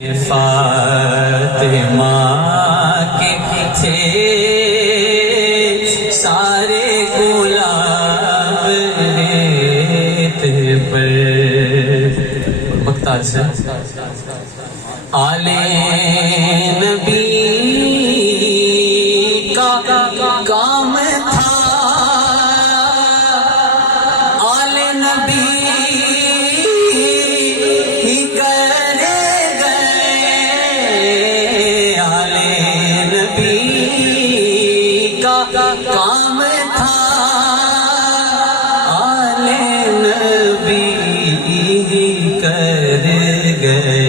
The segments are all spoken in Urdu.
فاطمہ کے تھے سارے گلاب ریت پر مختار سے آل نبی کا کام تھا، آل نبی ہی کرے گئے، آل نبی کا کام تھا، آل نبی ہی کر گئے،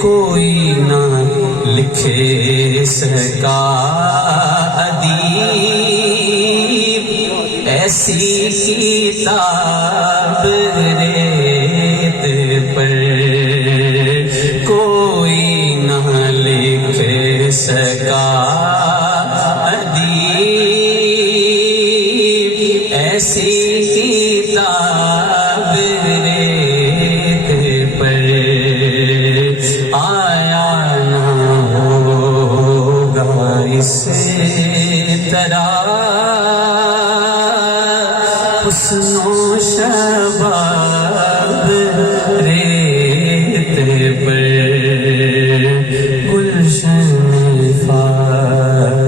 کوئی نہ لکھے سکا ادیب ایسی کتاب ریت پر، کوئی نہ لکھ سکا ادیب ایسی کتاب ریت پر، آیا نہ ہوگا اس طرح حسن و شباب ریت پر، گلشن فاطمہ